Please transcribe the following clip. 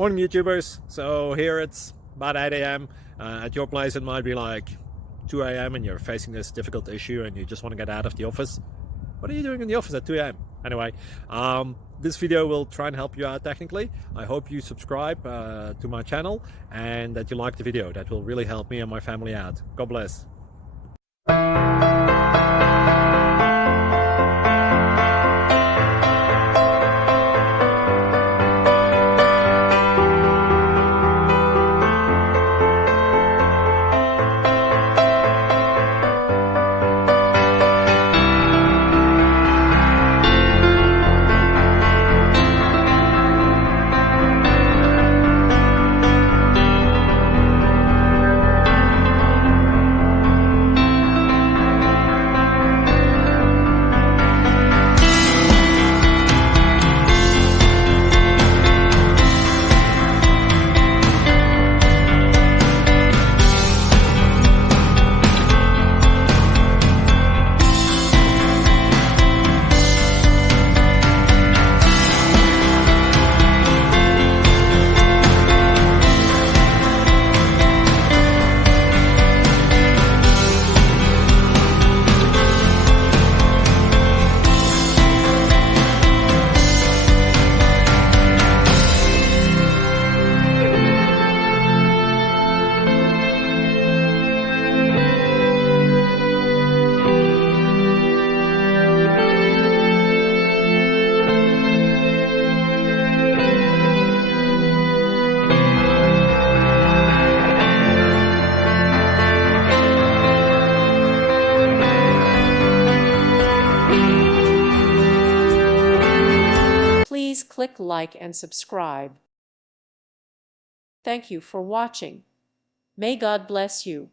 Morning YouTubers. So here it's about 8 a.m. At your place it might be like 2 a.m. and you're facing this difficult issue and you just want to get out of the office. What are you doing in the office at 2 a.m.? Anyway, this video will try and help you out technically. I hope you subscribe to my channel and that you like the video. That will really help me and my family out. God bless. Please click like and subscribe. Thank you for watching. May God bless you.